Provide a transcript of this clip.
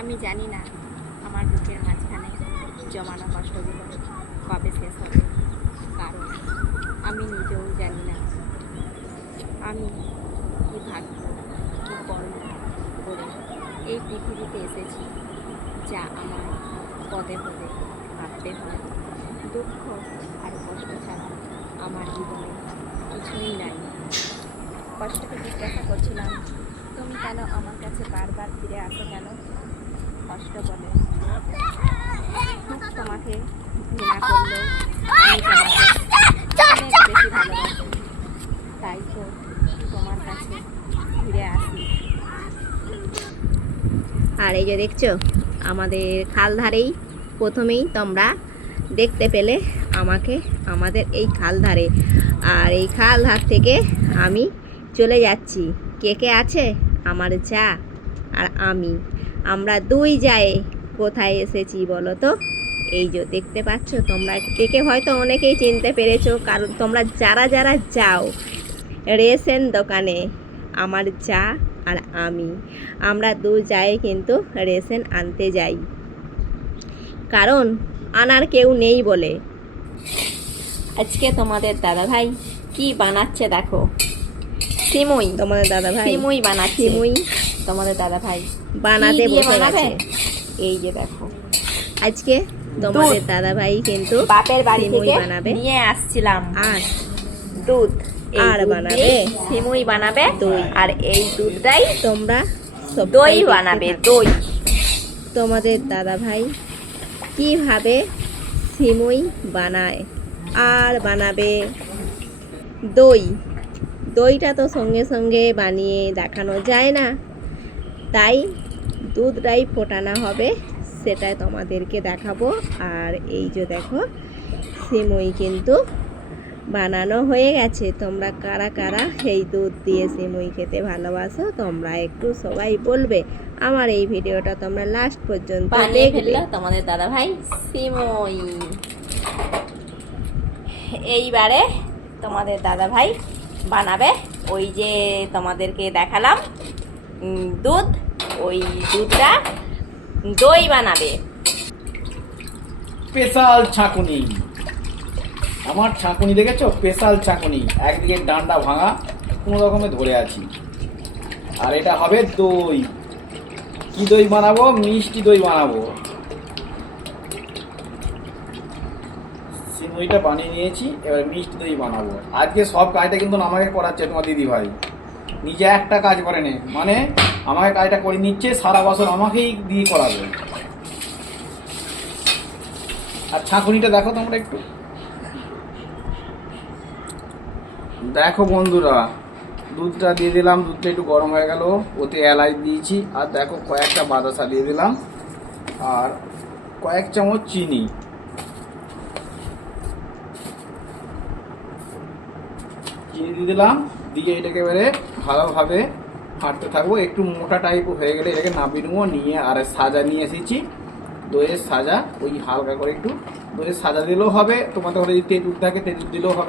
আমি জানি না আমার বুকের মাঝখানে জমানো কষ্টগুলো কবে শেষ হবে, কারণ আমি নিজেও জানি না আমি কি ভাগ্য কি কর্ম করে এই পৃথিবীতে এসেছি, যা আমার পদে পদে কাঁদতে হয়। দুঃখ আর কষ্ট ছাড়া আমার জীবনে কিছুই নাই। কষ্টকে জিজ্ঞাসা করছিলাম, তুমি কেন আমার কাছে বারবার ফিরে আসো কেন? কষ্ট বলে, তোমাকে ঘৃণা করলেও আমি তোমাকে অনেক বেশি ভালোবাসি, তাই তো তোমার কাছে ফিরে আসি। আর এই যে দেখছো, আমাদের খাল ধারেই প্রথমেই তোমরা দেখতে পেলে আমাকে আমাদের এই খাল ধারে। আর এই খাল ধার থেকে আমি চলে যাচ্ছি। কে কে আছে? আমার যা আর আমি, আমরা দুই যায় কোথায় এসেছি বলো তো? এই যে দেখতে পাচ্ছ তোমরা, কে হয়তো অনেকেই চিনতে পেরেছো, কারণ তোমরা যারা যারা যাও রেশন দোকানে, আমার যা আর আমি, আমরা দু যায় কিন্তু রেশন আনতে যাই, কারণ আনার কেউ নেই বলে। আজকে তোমাদের দাদাভাই কি বানাচ্ছে দেখো, সিমুই। তোমাদের দাদাভাই সিমুই বানাচ্ছে। সিমুই তোমাদের দাদাভাই বানাতে বসে গেছে। এই যে দেখো, আজকে তোমাদের দাদাভাই কিন্তু বাপের বাড়ি থেকে বানাবে, নিয়ে আসছিলাম আর দুধ, আর বানাবে সিমুই, বানাবে দই, আর এই দুধটাই তোমরা দই বানাবে। দই তোমাদের দাদাভাই কিভাবে সিমুই বানায় আর বানাবে দই। দইটা তো সঙ্গে সঙ্গে বানিয়ে দেখানো যায় না, তাই দুধটাই ফোটানো হবে, সেটাই তোমাদেরকে দেখাবো। আর এই যে দেখো, সিমুই কিন্তু বানানো হয়ে গেছে। তোমরা কারা কারা এই দুধ দিয়ে সিমুই খেতে ভালোবাসো, তোমরা একটু সবাই বলবে। আমার এই ভিডিওটা তোমরা লাস্ট পর্যন্ত দেখবে। তোমাদের দাদাভাই সিমুই এইবারে তোমাদের দাদাভাই বানাবে ওই যে তোমাদেরকে দেখালাম দুধ, ওই দুধটা দই বানাবে। স্পেশাল ছাঁকুনি, আমার ছাঁকুনি দেখেছো? স্পেশাল ছাঁকুনি, একদিকে ডান্ডা ভাঙা, কোনো রকমে ধরে আছি। আর এটা হবে দই। কি দই বানাবো? মিষ্টি দই বানাবো। সিমুইটা বানিয়ে নিয়েছি, এবার মিষ্টি দই বানাবো। আজকে সব কাজটা কিন্তু আমাকে করাচ্ছে তোমার দিদি ভাই, নিজে একটা কাজ করে নে, মানে আমাকে কাজটা করে নিচ্ছে, সারা বছর আমাকেই দিয়ে করাবে। আর ছাঁকুনিটা দেখো তোমরা একটু দেখো বন্ধুরা, দুধটা দিয়ে দিলাম, দুধটা একটু গরম হয়ে গেল, ওতে এলাচ দিয়েছি, আর দেখো কয়েকটা বাতাসা দিয়ে দিলাম, আর কয়েক চামচ চিনি। চিনি দিয়ে দিলাম, দিয়ে এটাকে এবারে ভালোভাবে ফাটতে থাকবো। একটু মোটা টাইপ হয়ে গেলে এটাকে নামিয়ে নেবো। নিয়ে আর সাজা নিয়ে এসেছি, দইয়ের সাজা, ওই হালকা করে একটু দইয়ের সাজা দিলেও হবে, তোমাদের ঘরে যদি তেঁতুল থাকে তেঁতুল দিলেও হবে।